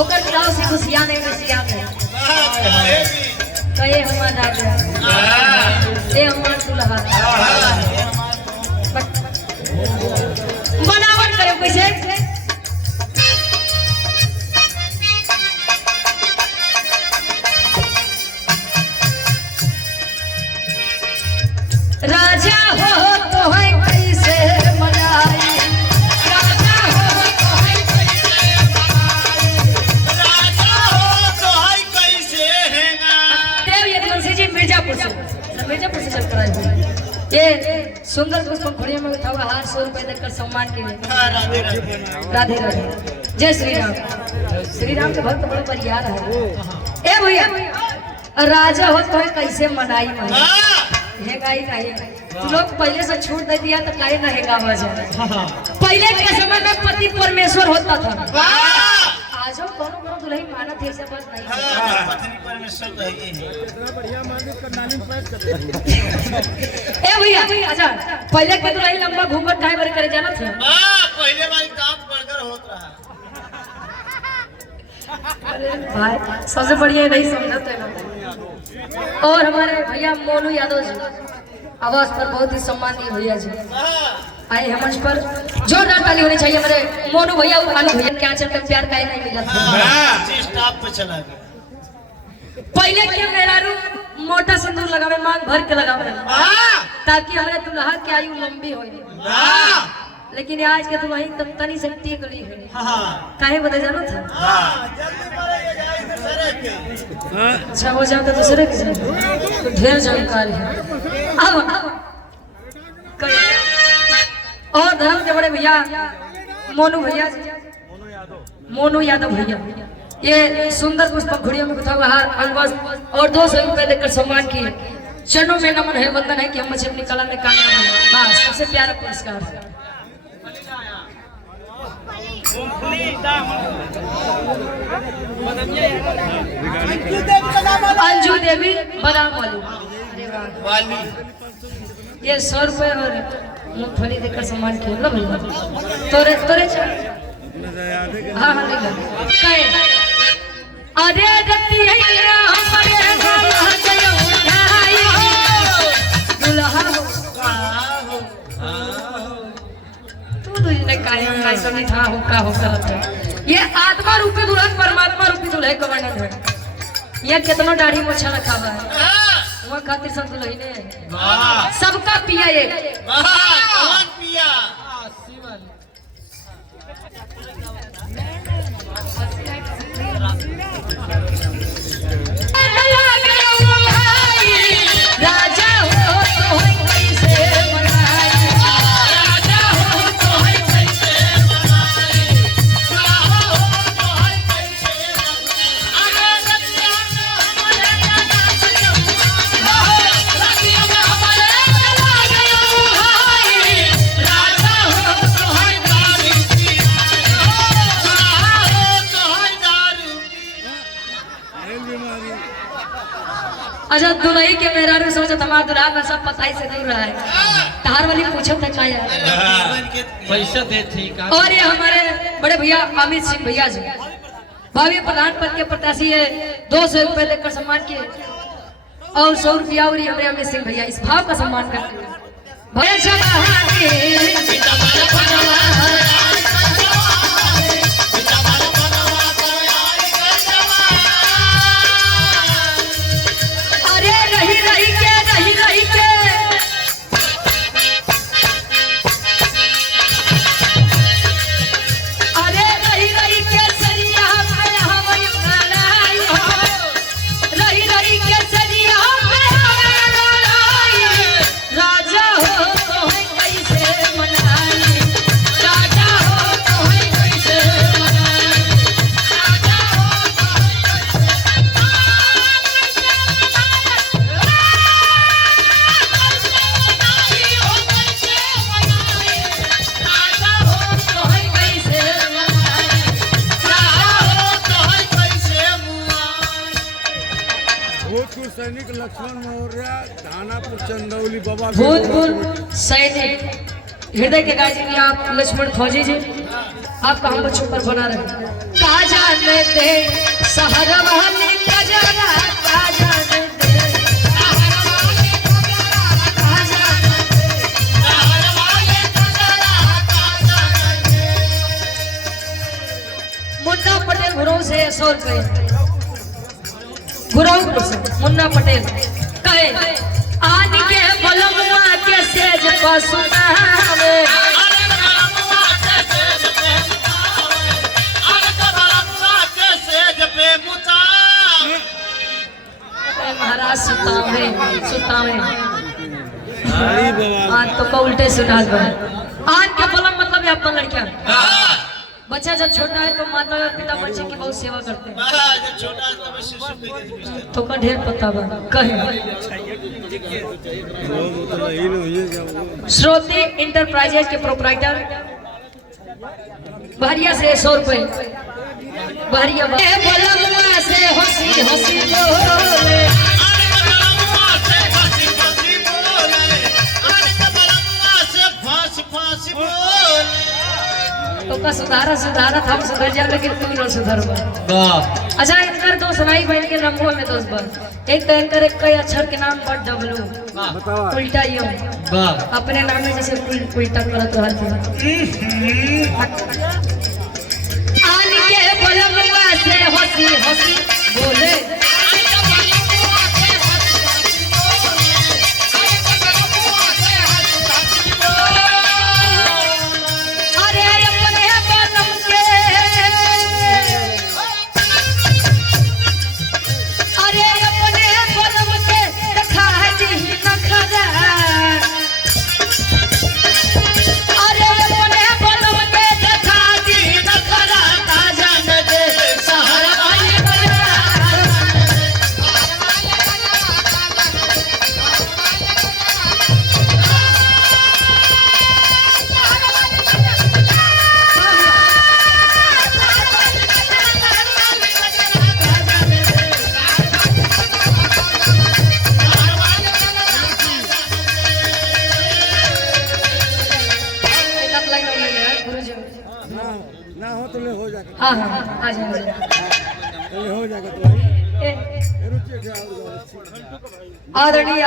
ओकर गांव से खुशियां नहीं खुशियां में कहे हमार राजा ए हमार दुल्हा बनावट करे कैसे राजा हो तो है कैसे मनाई राजा हो तो है कैसे मनाई राजा हो तो है कैसे हैगा देव यदुवंशी जी मिर्जापुर से चल कर आए हैं। ये सुंदर पुष्प घोड़िया में उठा हुआ हार 100 रुपए देकर सम्मान के लिए राधे राधे राधे राधे जय श्री राम के भक्त बड़े परियार है ए भैया राजा हो तो है कैसे मनाई मनाई हेगाई नहीं तू लोग पहले से छूट दे दिया तो काहे ना हेगावा जाए पहले के समय में पति परमेश्वर होता था आजो कोनो दुल्हन मानत है से बात नहीं पत्नी परमेश्वर तो है इतना बढ़िया मालिक का नालिम पैक कर ए भैया अच्छा पहले के दुल्हन लंबा घूंघट काहे बार करे जाना था पहले वाली काम बढ़कर होत रहा अरे भाई सबसे बढ़िया नहीं समझते ना और हमारे भैया मोनू यादव जी आवाज पर बहुत ही सम्मानीय भैया जी आए हैं मंच पर जोरदार ताली होनी चाहिए हमारे मोनू भैया और आलू भैया क्या चलते प्यार काहे नहीं मिला था स्टॉप पे चला गया पहले के मेहरारू मोटा सिंदूर लगावे मांग भर के लगावे ताकि हमारे दुल्हा की आयु लंबी हो लेकिन आज के दुल्हन तब तनी से टिक ली है काहे बता जानो था जल्दी मारेगा जाए दूसरे के अच्छा हो जाओ तो दूसरे के तो ढेर जानकारी है अब और धर्म के बड़े भैया मोनू भैया मोनू यादव भैया ये सुंदर पुष्प घुड़ियों में गुथा हुआ हार अंगवस्त्र और 200 रुपए देकर सम्मान किए चरणों में नमन है वंदन है कि हम मुझे अपनी कला में कामयाब हैं बस सबसे प्यारा पुरस्कार अंजू देवी बादाम वाली ये 100 रुपए और मूंगफली देकर सम्मान किया ना भैया तोरे हाँ हाँ देगा कहे अरे रत्ती है हमारे गाला चलो उठाई दुल्हा तू तुझने काहे समझ था होका ये आत्मा रूपी दुल्हन परमात्मा रूपी दुल्हे का वर्णन है ये कितना दाढ़ी मोछा रखा हुआ है वहाँ खातिर सब दुल्हने सबका पिया ये कौन पिया राजा हो तो है कैसे मनाई राजा हो तो है कैसे मनाई राजा हो तो है कैसे अरे रतिया में हमारे राजा चलो रतिया में हमारे राजा राजा हो तो है दारू अच्छा दुल्ही के मेहरारू सोचो हमारा दुल्हा में सब पताई से दूर रहा है तार वाली पूछो था क्या यार पैसा दे थी और ये हमारे बड़े भैया अमित सिंह भैया जी भावी प्रधान पद के प्रत्याशी है 200 रुपए देकर सम्मान किए और 100 रुपया और हमारे अमित सिंह भैया इस भाव का सम्मान करते हैं सैनिक लक्ष्मण मौर्य दानापुर चंदौली बाबा भूतपूर्व सैनिक हृदय के गाजी आप लक्ष्मण फौजी जी आपका हम बच्चों पर बना रहे कहा जाने दे शहर वाली कजरा का जाने दे मुन्ना पटेल गुरु से 100 रुपए गुरु से मुन्ना पटेल कहे आन के बलमुआ के सेज पसुनावे महाराज सुतावे सुतावे आज तो का उल्टे सुना दो आन के बलम मतलब ये अपन लड़कियां बच्चा जब छोटा है तो माता और पिता बच्चे की बहुत सेवा करते हैं तो का ढेर पता बा कहे श्रोती इंटरप्राइजेज के प्रोप्राइटर बहरिया से 100 रुपए बहरिया बलमुआ से हंसी हंसी बोले तो का सुधारा सुधारा हम सुधर जाए लेकिन तू न सुधर अच्छा इनकर दो सुनाई बहन के रंगों में दोस्त बन एक तो इनकर एक कई अक्षर के नाम बट डब्लू उल्टा यूं अपने नाम में जैसे उल्टा करत रहते आन के बलमुआ से हंसी हंसी बोले ना हो तो ले हो जाएगा हाँ हाँ आ जाएगा हो जाएगा तो आदरणीय